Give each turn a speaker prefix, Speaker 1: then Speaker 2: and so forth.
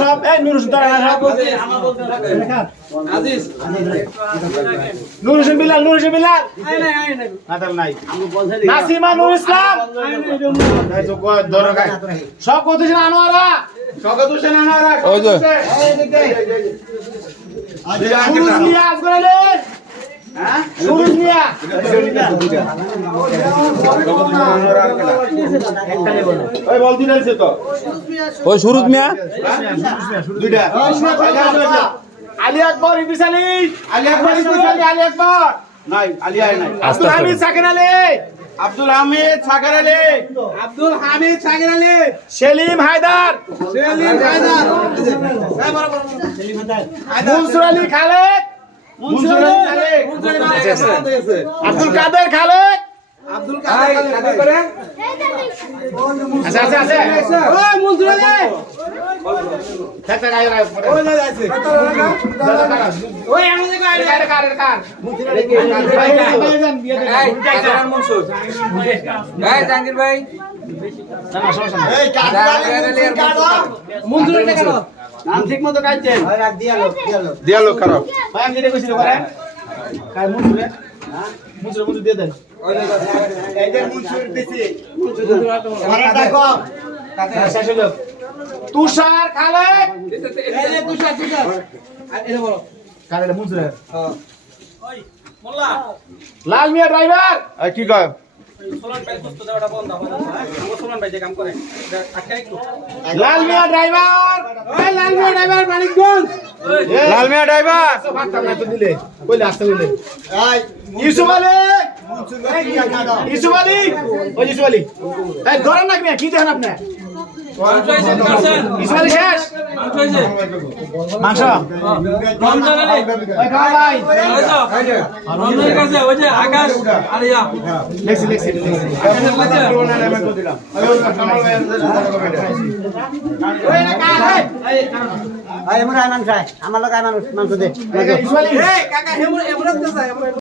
Speaker 1: সব এই নুরুস না সব।
Speaker 2: আজিজ।
Speaker 1: নুরুস বিলাল নুরুস বিলাল না তাহলে নাই নাসিমা নুর ইসলাম। এই তো কয় ধরো গায়। সব কত আনোয়ারা?
Speaker 2: স্বাগত হোসেন আনারা
Speaker 3: ওই যে।
Speaker 1: সুরুজ মিয়া আজগরালে হ্যাঁ সুরুজ মিয়া
Speaker 2: ওই
Speaker 3: সুরুজ মিয়া?
Speaker 2: দুইটা।
Speaker 1: আলী আকবর ইদ্রিস আলী।
Speaker 2: আলী আকবর
Speaker 1: ইদ্রিস আলী আলী আকবর।
Speaker 2: নাই আলী আয় নাই।
Speaker 1: আব্দুল হামিদ সাকির আলী।
Speaker 2: আব্দুল হামিদ আলী।
Speaker 1: আব্দুল হামিদ সাকির আলী। সেলিম হায়দার।
Speaker 2: সেলিম হায়দার।
Speaker 1: খালেদ
Speaker 2: মনসুর আলী খালেক
Speaker 1: আব্দুল কাদের খালেদ
Speaker 2: আব্দুল কাদের খালেক
Speaker 1: আছে আছে আছে ওই মনসুর আলী থাক থাক আয় আয় ওই না আছে ওই আমাদের কার কার কার? কার ভাই ভাই যান বিয়ে দেন
Speaker 4: ভাই জাহাঙ্গীর ভাই।
Speaker 1: না না সমস্যা নাই।
Speaker 4: মঞ্জুর টাকা দাও
Speaker 2: নাম ঠিক মতো কাইছেন দিয়ালো খারাপ
Speaker 1: ভাই আমি যেটা কইছি করে কার মনসুরে মনসুরে মনসুর দিয়ে দেন। শেষ হলো তুষার খালেদ
Speaker 4: এই যে তুষার তুষার। আর এটা বলো
Speaker 1: কারে মনসুরে লাল মিয়া ড্রাইভার!
Speaker 2: কি কয়?
Speaker 1: লাল মিয়া ড্রাইভার ওই লাল মিয়া ড্রাইভার! মানিকগঞ্জ
Speaker 2: লাল ড্রাইভার
Speaker 1: তো পারতাম না তো দিলে কইলে আসতে কইলে ইউসুফ আলী! ইউসুফ আলী! ওই ইউসুফ আলী। এই ধরেন না কি দেখেন আপনি? ইউসুফ আলী শেষ মাংস?
Speaker 4: ইয়া।
Speaker 5: আমার আয় মানুষ আয় আমার লোক আয় মাংস দে।